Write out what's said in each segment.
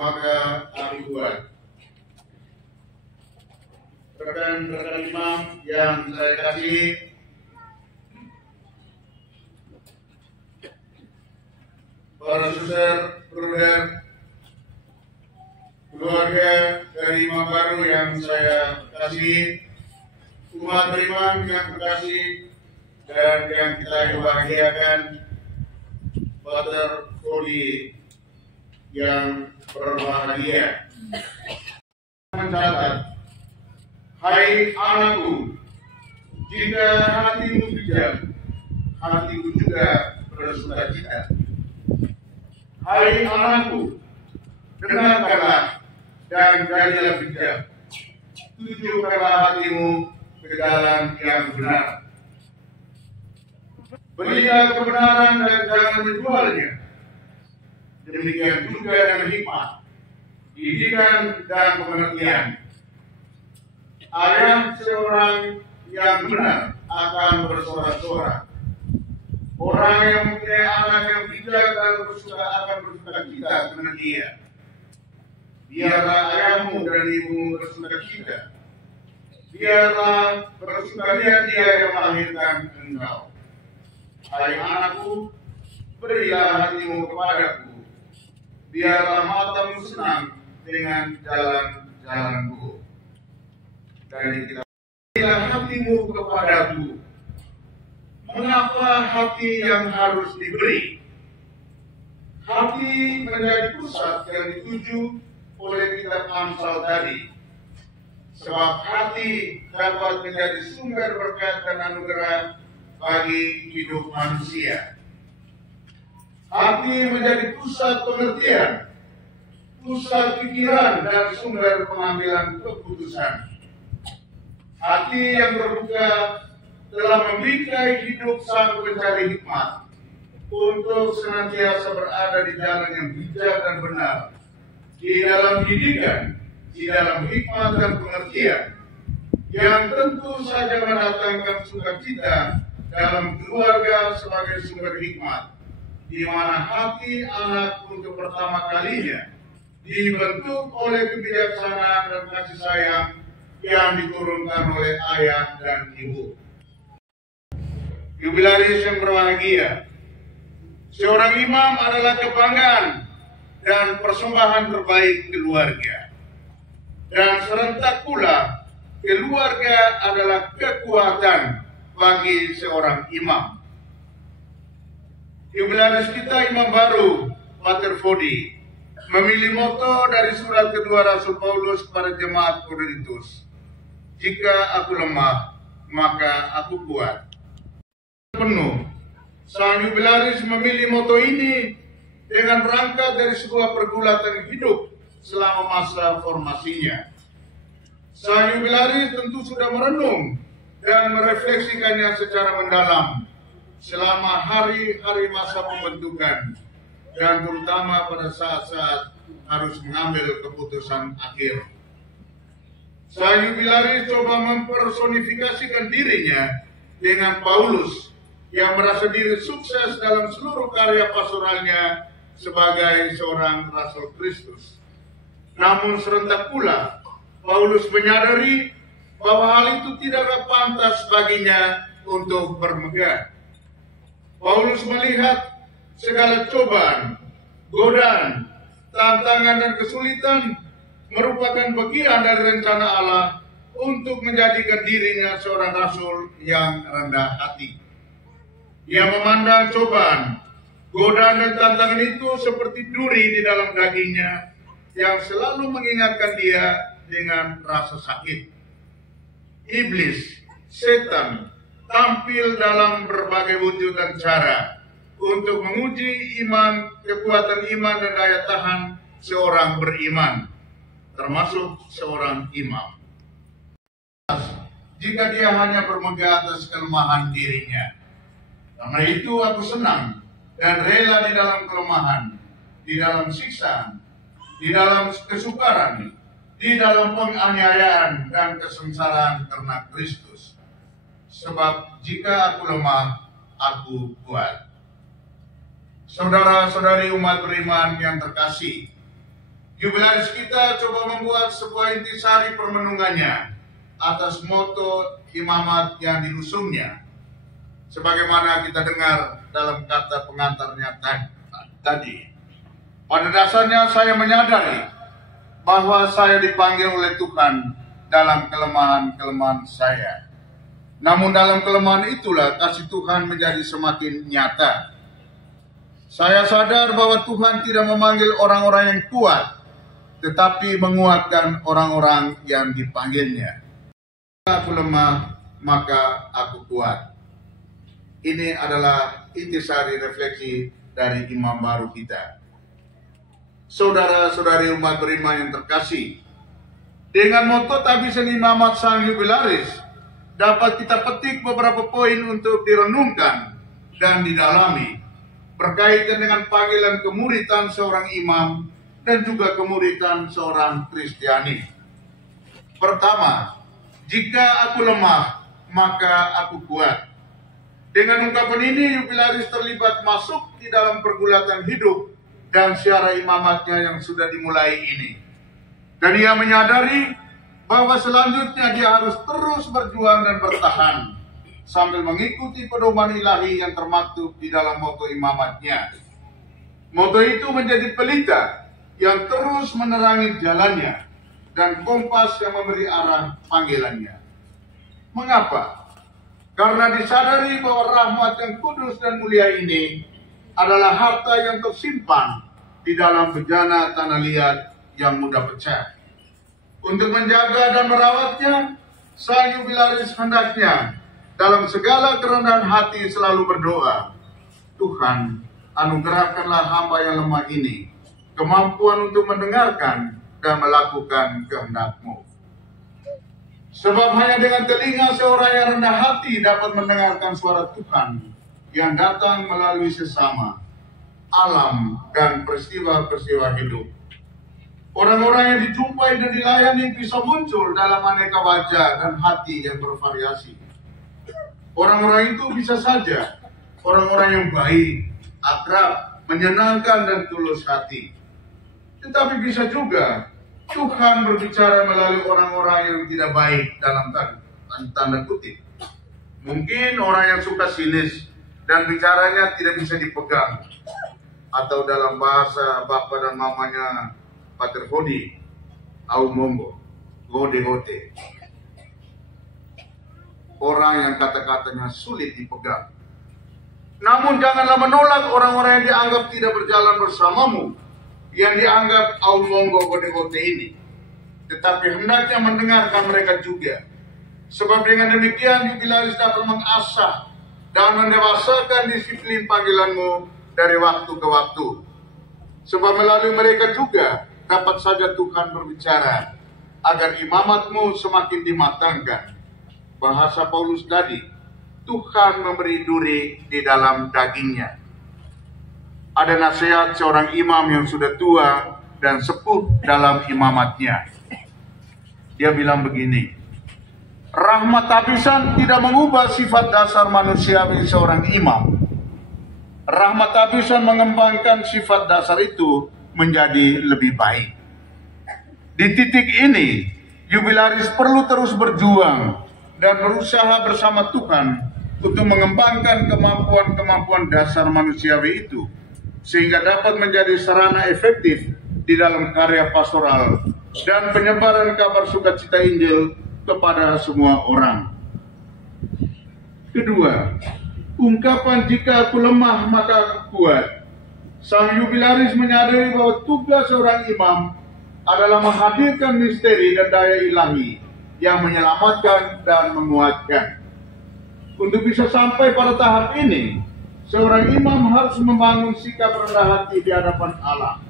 maka aku buat. Rekan-rekan imam yang saya kasihi, para suster, bruder, keluarga dari imam baru yang saya kasihi, umat beriman yang terkasih dan yang kita bahagiakan, Father Cody yang berbahagia. Mencatat, hai anakku, jika hatimu bijak, hatiku juga bersukacita. Hai anakku, dengarkanlah dan jadilah bijak. Tujukanlah hatimu ke jalan yang benar. Belilah kebenaran dan jangan menjualnya. Demikian juga dengan hikmah, didikan dan pengertian. Ayah seorang yang benar akan bersorak-sorak. Orang yang mempunyai anak yang bijak dan akan bersukacita dengan dia. Biarlah ayahmu dan ibumu bersukacita. Biarlah bersukaria dia yang melahirkan engkau. Hai anakku, berilah hatimu kepadaku. Biarlah matamu senang dengan jalan-jalanku. Dan kita berilah hatimu kepadaku. Mengapa hati yang harus diberi? Hati menjadi pusat yang dituju oleh kitab Amsal tadi. Sebab hati dapat menjadi sumber berkat dan anugerah bagi hidup manusia. Hati menjadi pusat pengertian, pusat pikiran dan sumber pengambilan keputusan. Hati yang terbuka telah membingkai hidup sang pencari hikmat untuk senantiasa berada di jalan yang bijak dan benar, di dalam didikan, di dalam hikmat dan pengertian, yang tentu saja mendatangkan sukacita dalam keluarga sebagai sumber hikmat, di mana hati anak untuk pertama kalinya dibentuk oleh kebijaksanaan dan kasih sayang yang diturunkan oleh ayah dan ibu. Jubilaris yang berbahagia, seorang imam adalah kebanggaan dan persembahan terbaik keluarga. Dan serentak pula, keluarga adalah kekuatan bagi seorang imam. Jubilaris kita imam baru, Pater Fodi, memilih moto dari surat kedua Rasul Paulus kepada jemaat Korintus. Jika aku lemah, maka aku kuat. Penuh. Sang jubilaris memilih moto ini dengan berangkat dari sebuah pergulatan hidup selama masa formasinya. Sang jubilaris tentu sudah merenung dan merefleksikannya secara mendalam selama hari-hari masa pembentukan dan terutama pada saat-saat harus mengambil keputusan akhir. Sang jubilaris coba mempersonifikasikan dirinya dengan Paulus yang merasa diri sukses dalam seluruh karya pastoralnya sebagai seorang Rasul Kristus. Namun serentak pula, Paulus menyadari bahwa hal itu tidaklah pantas baginya untuk bermegah. Paulus melihat segala cobaan, godaan, tantangan dan kesulitan merupakan bagian dari rencana Allah untuk menjadikan dirinya seorang rasul yang rendah hati. Ia memandang cobaan, godaan dan tantangan itu seperti duri di dalam dagingnya yang selalu mengingatkan dia dengan rasa sakit. Iblis, setan, tampil dalam berbagai wujud dan cara untuk menguji iman, kekuatan iman dan daya tahan seorang beriman, termasuk seorang imam. Jika dia hanya bermegah atas kelemahan dirinya. Karena itu aku senang dan rela di dalam kelemahan, di dalam siksaan, di dalam kesukaran, di dalam penganiayaan dan kesengsaraan karena Kristus. Sebab jika aku lemah, aku kuat. Saudara-saudari umat beriman yang terkasih, Jubilaris kita coba membuat sebuah intisari permenungannya atas moto imamat yang diusungnya. Sebagaimana kita dengar dalam kata pengantarnya tadi. Pada dasarnya saya menyadari bahwa saya dipanggil oleh Tuhan dalam kelemahan-kelemahan saya. Namun dalam kelemahan itulah kasih Tuhan menjadi semakin nyata. Saya sadar bahwa Tuhan tidak memanggil orang-orang yang kuat, tetapi menguatkan orang-orang yang dipanggilnya. Aku lemah, maka aku kuat. Ini adalah intisari refleksi dari imam baru kita. Saudara-saudari umat beriman yang terkasih, dengan moto tabisan imamat sang jubilaris, dapat kita petik beberapa poin untuk direnungkan dan didalami, berkaitan dengan panggilan kemuritan seorang imam dan juga kemuritan seorang Kristiani. Pertama, jika aku lemah, maka aku kuat. Dengan ungkapan ini, jubilaris terlibat masuk di dalam pergulatan hidup dan siara imamatnya yang sudah dimulai ini. Dan ia menyadari bahwa selanjutnya dia harus terus berjuang dan bertahan sambil mengikuti pedoman ilahi yang termaktub di dalam moto imamatnya. Moto itu menjadi pelita yang terus menerangi jalannya dan kompas yang memberi arah panggilannya. Mengapa? Karena disadari bahwa rahmat yang kudus dan mulia ini adalah harta yang tersimpan di dalam bejana tanah liat yang mudah pecah. Untuk menjaga dan merawatnya, sang jubilaris hendaknya dalam segala kerendahan hati selalu berdoa, Tuhan, anugerahkanlah hamba yang lemah ini kemampuan untuk mendengarkan dan melakukan kehendak-Mu. Sebab hanya dengan telinga seorang yang rendah hati dapat mendengarkan suara Tuhan yang datang melalui sesama, alam, dan peristiwa-peristiwa hidup. Orang-orang yang dijumpai dan dilayani bisa muncul dalam aneka wajah dan hati yang bervariasi. Orang-orang itu bisa saja orang-orang yang baik, akrab, menyenangkan, dan tulus hati. Tetapi bisa juga Tuhan berbicara melalui orang-orang yang tidak baik dalam tanda kutip. Mungkin orang yang suka sinis dan bicaranya tidak bisa dipegang. Atau dalam bahasa bapak dan mamanya Pater Fodi, au monggo, gode-gode. Orang yang kata-katanya sulit dipegang. Namun janganlah menolak orang-orang yang dianggap tidak berjalan bersamamu, yang dianggap au monggo gode-gode ini. Tetapi hendaknya mendengarkan mereka juga. Sebab dengan demikian jubilaris dapat mengasah dan mendewasakan disiplin panggilanmu dari waktu ke waktu. Sebab melalui mereka juga dapat saja Tuhan berbicara agar imamatmu semakin dimatangkan. Bahasa Paulus tadi, Tuhan memberi duri di dalam dagingnya. Ada nasihat seorang imam yang sudah tua dan sepuh dalam imamatnya. Dia bilang begini, rahmat tabisan tidak mengubah sifat dasar manusiawi seorang imam. Rahmat tabisan mengembangkan sifat dasar itu menjadi lebih baik. Di titik ini, jubilaris perlu terus berjuang dan berusaha bersama Tuhan untuk mengembangkan kemampuan-kemampuan dasar manusiawi itu, sehingga dapat menjadi sarana efektif di dalam karya pastoral dan penyebaran kabar sukacita Injil kepada semua orang. Kedua, ungkapan jika aku lemah maka aku kuat. Sang jubilaris menyadari bahwa tugas seorang imam adalah menghadirkan misteri dan daya ilahi yang menyelamatkan dan menguatkan. Untuk bisa sampai pada tahap ini, seorang imam harus membangun sikap rendah hati di hadapan Allah.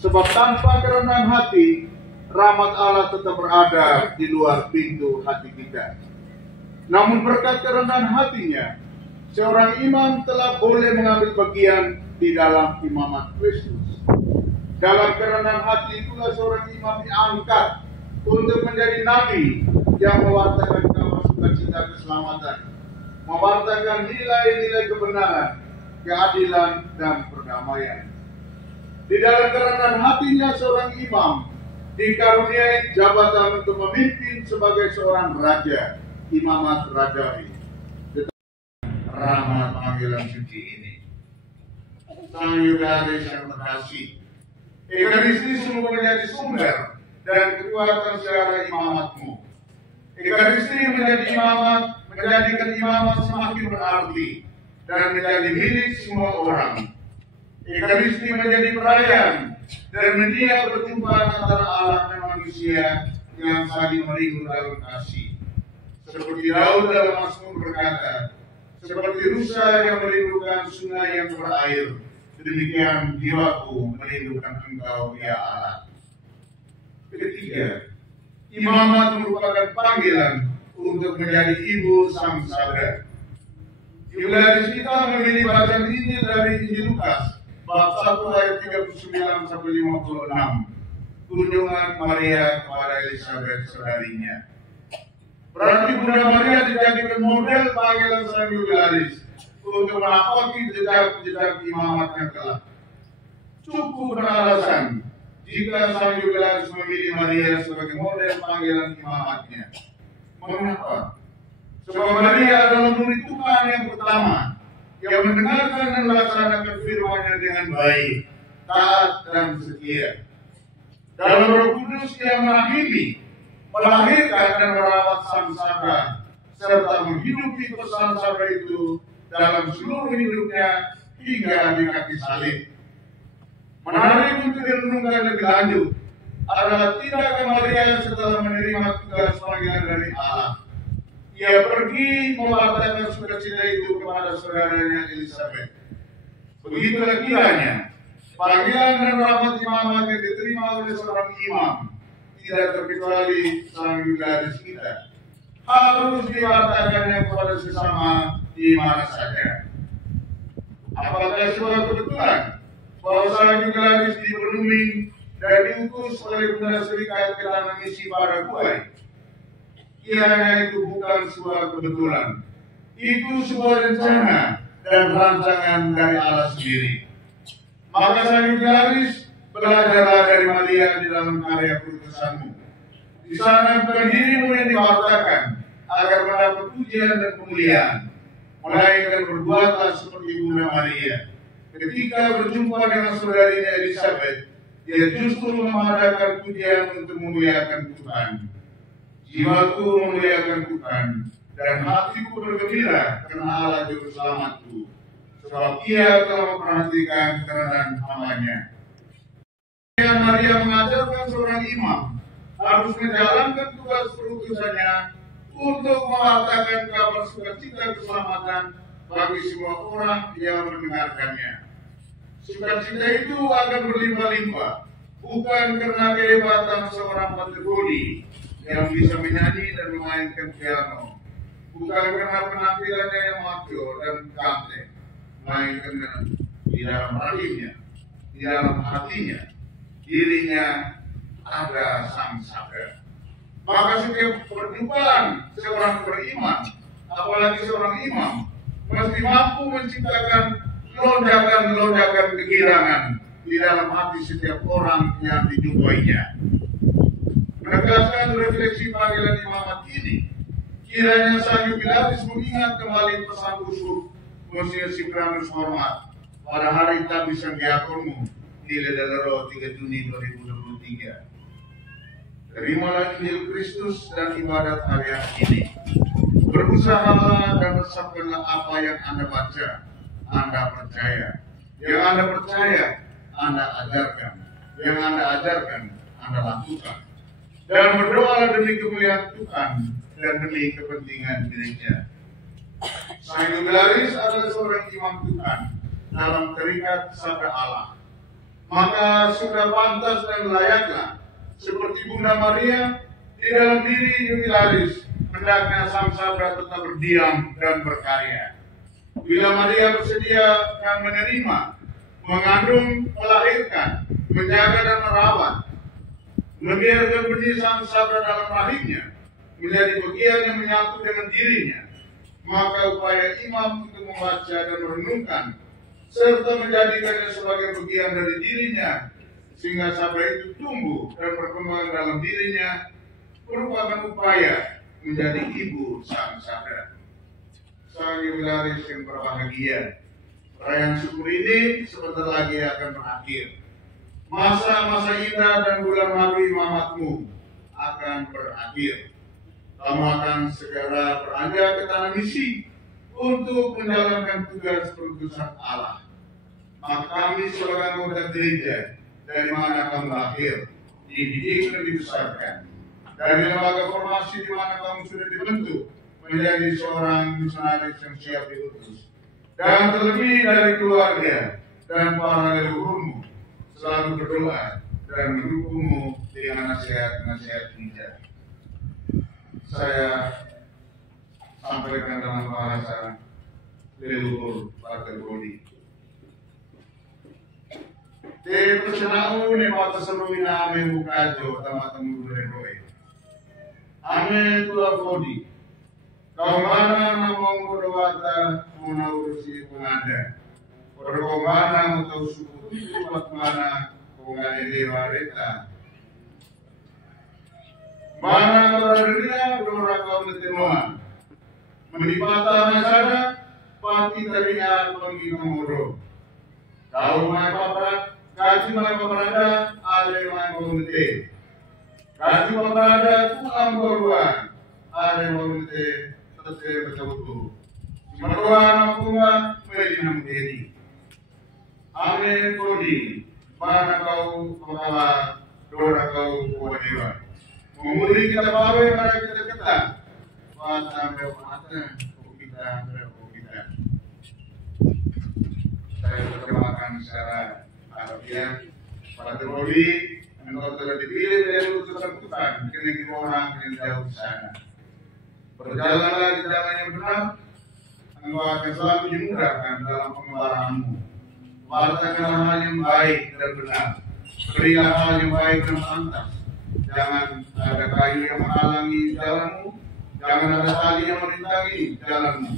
Sebab tanpa kerendahan hati, rahmat Allah tetap berada di luar pintu hati kita. Namun berkat kerendahan hatinya, seorang imam telah boleh mengambil bagian di dalam imamat Kristus. Dalam kerendahan hati itulah seorang imam diangkat untuk menjadi nabi yang mewartakan kabar sukacita keselamatan, mewartakan nilai-nilai kebenaran, keadilan, dan perdamaian. di dalam kerendahan hatinya seorang imam dikaruniai jabatan untuk memimpin sebagai seorang raja, imamat rajawi. Rahmat panggilan suci ini. Sang Yudaris yang terkasih, Ekaristi sungguh menjadi sumber dan kekuatan secara imamatmu. Ekaristi menjadi imamat, menjadikan imamat semakin berarti dan menjadi milik semua orang. Ekaristi menjadi perayaan dan media perjumpaan antara Allah dan manusia yang saling merindu dalam kasih. Seperti Daud dalam Mazmur berkata, seperti rusa yang merindukan sungai yang berair, demikian jiwaku merindukan Engkau, ya Allah. Ketiga, imamat merupakan panggilan untuk menjadi ibu sang sabda. Yudaris kita memilih bacaan ini dari Injil Lukas bab 1 ayat 39 sampai 56. Kunjungan Maria kepada Elizabeth saudarinya. Berarti Bunda Maria dijadikan model panggilan sang Yudaris untuk menapaki jejak-jejak imamat yang kelak. Cukup beralasan jika sang Yudaris memilih Maria sebagai model panggilan imamatnya. Mengapa? Sebab Maria adalah murid Tuhan yang pertama yang mendengarkan dan melaksanakan firman-Nya dengan baik, taat dan setia. Dalam Roh Kudus yang mengakhiri, melahirkan dan merawat sang sabda, serta menghidupi pesan sabda itu dalam seluruh hidupnya hingga di kaki salib. Menarik untuk direnungkan lebih lanjut adalah tindakan Maria setelah menerima tugas panggilan dari Allah. Ia pergi mengatakan sukacita itu kepada saudaranya Elizabeth. Begitulah kiranya panggilan dan rahmat imamat yang diterima oleh seorang imam, tidak terkecuali sang Yudaris kita, harus diwatakannya kepada sesama di mana saja. Apakah sebuah kebetulan bahwa sang Yudaris dipenuhi dan diutus oleh Bunda Serikat ke tanah misi pada Kuwait? Kiranya itu bukan sebuah kebetulan, itu sebuah rencana dan rancangan dari Allah sendiri. Maka sang Yudaris, belajarlah dari Maria di dalam karya perutusanmu. Di sana bukan dirimu yang diwartakan agar mendapat pujian dan kemuliaan, melainkan berbuatlah seperti Bunda Maria. Ketika berjumpa dengan saudarinya Elizabeth, dia justru mengadakan pujian untuk memuliakan Tuhan. Jiwaku memuliakan Tuhan, dan hatiku bergembira karena Allah Juru Selamatku, sebab Ia telah memperhatikan kerendahan hamba-Nya. Maria mengajarkan seorang imam harus menjalankan tugas perutusannya untuk mengatakan kabar sukacita keselamatan bagi semua orang yang mendengarkannya. Sukacita itu akan berlimpah-limpah, bukan karena kehebatan seorang patroli yang bisa menyanyi dan memainkan piano, bukan karena penampilannya yang maco dan ganteng, melainkan di dalam rahimnya, di dalam hatinya, dirinya ada sang sabda. Maka setiap perjumpaan seorang beriman, apalagi seorang imam, mesti mampu menciptakan lonjakan-lonjakan kegirangan di dalam hati setiap orang yang dijumpainya. Menegaskan refleksi panggilan imamat ini, kiranya sang Yudaris mengingat kembali pesan usul Monsinyur Cyprianus Hormat pada hari Tabi Sang Diakonmu di Ledalero 3 Juni 2023. Terimalah Injil Kristus dan ibadat harian ini. Berusahalah dan resapkanlah apa yang Anda baca, Anda percaya. Yang Anda percaya, Anda ajarkan. Yang Anda ajarkan, Anda lakukan. Dan berdoalah demi kemuliaan Tuhan dan demi kepentingan gereja. Sang Yudaris adalah seorang imam Tuhan dalam terikat sabda Allah. Maka sudah pantas dan layaklah seperti Bunda Maria di dalam diri Yudaris, hendaknya sang sabda tetap berdiam dan berkarya. Bila Maria bersedia dan menerima, mengandung, melahirkan, menjaga dan merawat, membiarkan benih sang sabda dalam rahimnya menjadi bagian yang menyatu dengan dirinya, maka upaya imam untuk membaca dan merenungkan serta menjadikannya sebagai bagian dari dirinya, sehingga sabda itu tumbuh dan berkembang dalam dirinya, merupakan upaya menjadi ibu sang sabda. Sang Yubilaris yang berbahagia, perayaan syukur ini sebentar lagi akan berakhir. Masa-masa indah dan bulan madu imamatmu akan berakhir. Kamu akan segera beranjak ke tanah misi untuk menjalankan tugas perutusan Allah. Maka kami sebagai anggota gereja, dari mana kamu lahir, dididik dan dibesarkan, dari lembaga formasi di mana kamu sudah dibentuk menjadi seorang misionaris yang siap diutus, dan terlebih dari keluarga dan para leluhurmu, selalu berdoa dan mendukungmu dengan nasihat-nasihat bijak. Saya sampaikan dalam bahasa leluhur Pater Bodi. Te persenau ne mata semina ame mukajo tama-tamu dure-dure. Ame tua Bodi. Kau mana namong berwata muna urusi pengada. Kau mana mau suku buat mana pengada dewa reta. Mana berada dora kau netenoa. Menipata nasada pati tarinya panggil moro. Kau mai paparat, kaji mai paparada, ale mai pengete. Kaji paparada pulang koruan, ale pengete tetap betul. Meruan kumah melina mudi. Ame Bodi, mana kau pengawa dora kau kuadewa. Memulih kita bawa pada kita. Sampai mata kita. Saya terjemahkan secara harfiah. Pater Bodi, engkau telah dipilih dari utusan Tuhan, kini orang yang jauh di sana. Berjalanlah di jalan yang benar, engkau akan selalu dimudahkan dalam pengembaranmu. Wartakanlah hal yang baik dan benar. Berilah hal yang baik dan pantas. Jangan ada kayu yang menghalangi jalanmu. Jangan ada tali yang merintangi jalanmu.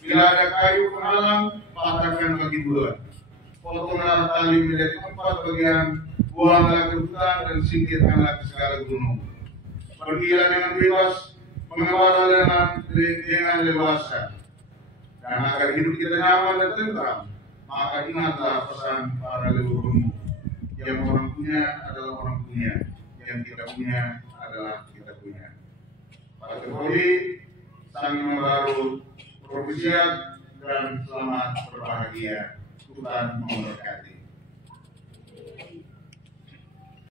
Bila ada kayu penghalang, patahkan bagi dua. Potonglah tali menjadi 4 bagian. Buanglah ke hutan dan singkirkanlah ke segala gunung. Pergilah dengan bebas, mengembara dengan leluasa. Dan agar hidup kita nyaman dan tentram, maka ingatlah pesan para leluhurmu. Yang orang punya adalah orang punya. Yang kita punya adalah kita punya. Pater Bodi, sang imam baru, propisiat dan selamat berbahagia. Tuhan memberkati.